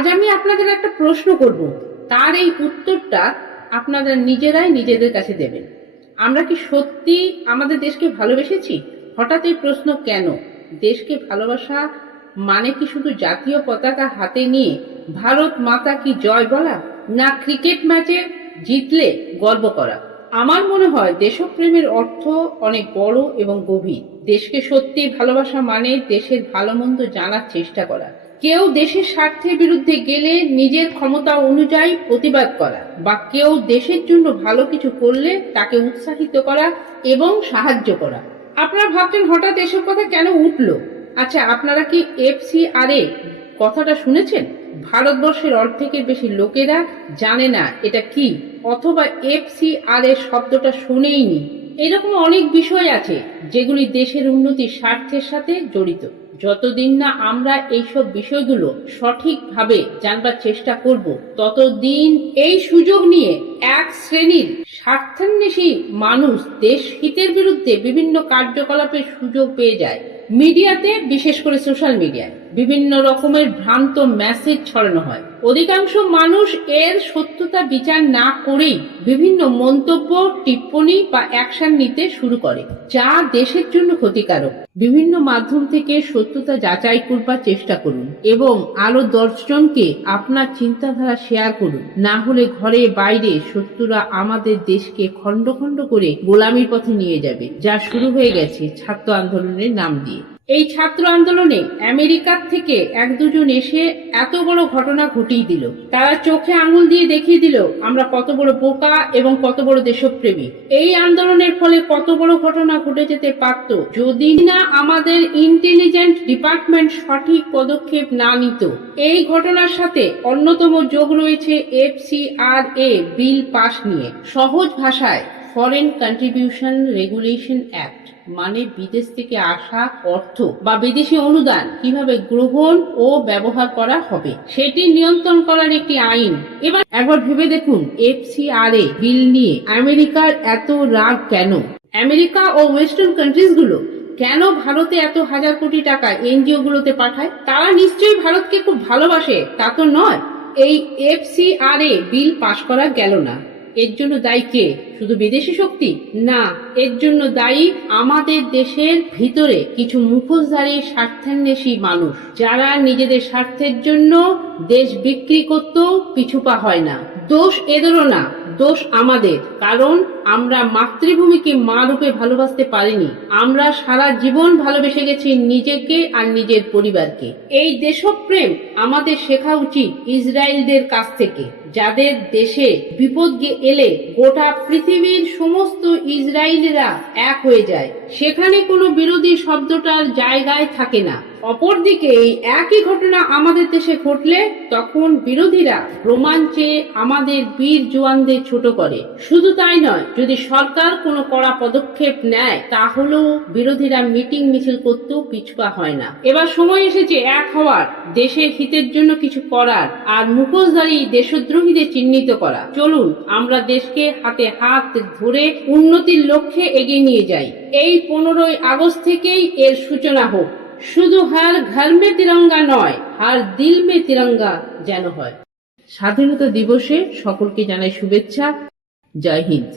আজ আমি আপনাদের একটা প্রশ্ন করব, তার এই উত্তরটা আপনারা নিজেরাই নিজেদের কাছে দেবেন। আমরা কি সত্যি আমাদের দেশকে ভালোবেসেছি? হঠাৎ এই প্রশ্ন কেন? দেশকে ভালোবাসা মানে কি শুধু জাতীয় পতাকা হাতে নিয়ে ভারত মাতা কি জয় বলা, না ক্রিকেট ম্যাচে জিতলে গর্ব করা? আমার মনে হয় দেশপ্রেমের অর্থ অনেক বড় এবং গভীর। দেশকে সত্যি ভালোবাসা মানে দেশের ভালো মন্দ জানার চেষ্টা করা, কেউ দেশের স্বার্থের বিরুদ্ধে গেলে নিজের ক্ষমতা অনুযায়ী প্রতিবাদ করা, বা কেউ দেশের জন্য ভালো কিছু করলে তাকে উৎসাহিত করা এবং সাহায্য করা। আপনারা ভাবছেন হঠাৎ এসব কথা কেন উঠলো? আচ্ছা, আপনারা কি FCRA কথাটা শুনেছেন? ভারতবর্ষের অর্ধেকের বেশি লোকেরা জানে না এটা কি, অথবা FCRA শব্দটা শুনেইনি। এরকম অনেক বিষয় আছে যেগুলি দেশের উন্নতির স্বার্থের সাথে জড়িত। যতদিন না আমরা এইসব বিষয়গুলো সঠিকভাবে জানবার চেষ্টা করব, ততদিন এই সুযোগ নিয়ে এক শ্রেণীর স্বার্থান্বেষী মানুষ দেশ হিতের বিরুদ্ধে বিভিন্ন কার্যকলাপের সুযোগ পেয়ে যায়। মিডিয়াতে, বিশেষ করে সোশ্যাল মিডিয়ায় বিভিন্ন রকমের ভ্রান্ত মেসেজ ছড়ানো হয়। অধিকাংশ মানুষ এর সত্যতা বিচার না করেই বিভিন্ন মন্তব্য, টিপ্পনী বা অ্যাকশন নিতে শুরু করে, যা দেশের জন্য ক্ষতিকারক। বিভিন্ন মাধ্যম থেকে সত্যতা যাচাই করবার চেষ্টা করুন এবং আরো 10 জনকে আপনার চিন্তাধারা শেয়ার করুন। না হলে ঘরে বাইরে শত্রুরা আমাদের দেশকে খণ্ড খণ্ড করে গোলামির পথে নিয়ে যাবে, যা শুরু হয়ে গেছে ছাত্র আন্দোলনের নাম দিয়ে। এই ছাত্র আন্দোলনে আমেরিকার থেকে 1-2 জন এসে এত বড় ঘটনা ঘটিয়ে দিল। তারা চোখে আঙুল দিয়ে দেখিয়ে দিল আমরা কত বড় বোকা এবং কত বড় দেশপ্রেমী। এই আন্দোলনের ফলে কত বড় ঘটনা ঘটে যেতে পারত যদি না আমাদের ইন্টেলিজেন্স ডিপার্টমেন্ট সঠিক পদক্ষেপ না নিত। এই ঘটনার সাথে অন্যতম যোগ রয়েছে FCRA বিল পাস নিয়ে। সহজ ভাষায় ফরেন কন্ট্রিবিউশন রেগুলেশন অ্যাক্ট মানে বিদেশ থেকে আসা অর্থ বা বিদেশি অনুদান কিভাবে গ্রহণ ও ব্যবহার করা হবে সেটি নিয়ন্ত্রণ করার একটি আইন। এবার একবার ভেবে দেখুন, FCRA বিল নিয়ে আমেরিকার এত রাগ কেন? আমেরিকা ও ওয়েস্টার্ন কান্ট্রিজ গুলো কেন ভারতে এত হাজার কোটি টাকা NGO গুলোতে পাঠায়? তারা নিশ্চয়ই ভারতকে খুব ভালোবাসে, তা তো নয়। এই FCRA বিল পাশ করা গেল না, এর জন্য দায়ী কে? শুধু বিদেশি শক্তি? না, এর জন্য দায়ী আমাদের দেশের ভিতরে কিছু মুখোশধারী স্বার্থান্বেষী মানুষ, যারা নিজেদের স্বার্থের জন্য দেশ বিক্রি করতেও পিছুপা হয় না। দোষ এদেরও না, দোষ আমাদের, কারণ আমরা মাতৃভূমিকে মা রূপে ভালোবাসতে পারিনি। আমরা সারা জীবন ভালোবেসে গেছি নিজেকে আর নিজের পরিবারকে। এই দেশপ্রেম আমাদের শেখা উচিত ইসরায়েলদের কাছ থেকে, যাদের দেশে বিপদ এলে গোটা পৃথিবীর সমস্ত ইসরায়েলিরা এক হয়ে যায়। সেখানে কোনো বিরোধী শব্দটার জায়গায় থাকে না। অপরদিকে এই একই ঘটনা আমাদের দেশে ঘটলে তখন বিরোধীরা রোমাঞ্চে আমাদের বীর জওয়ানদের ছোট করে। শুধু তাই নয়, যদি সরকার কোনো কড়া পদক্ষেপ নেয় তাহলেও বিরোধীরা মিটিং মিছিল করতেও পিছপা হয় না। এবার সময় এসেছে এক হওয়ার, দেশের হিতের জন্য কিছু করার, আর মুখোশধারী দেশদ্রোহীদের চিহ্নিত করা। চলুন আমরা দেশকে হাতে হাত ধরে উন্নতির লক্ষ্যে এগিয়ে নিয়ে যাই। এই 15ই আগস্ট থেকেই এর সূচনা হোক। শুধু হার ঘর মে তিরঙ্গা নয়, হার দিল মে তিরঙ্গা যেন হয়। স্বাধীনতা দিবসে সকলকে জানাই শুভেচ্ছা। জয় হিন্দ।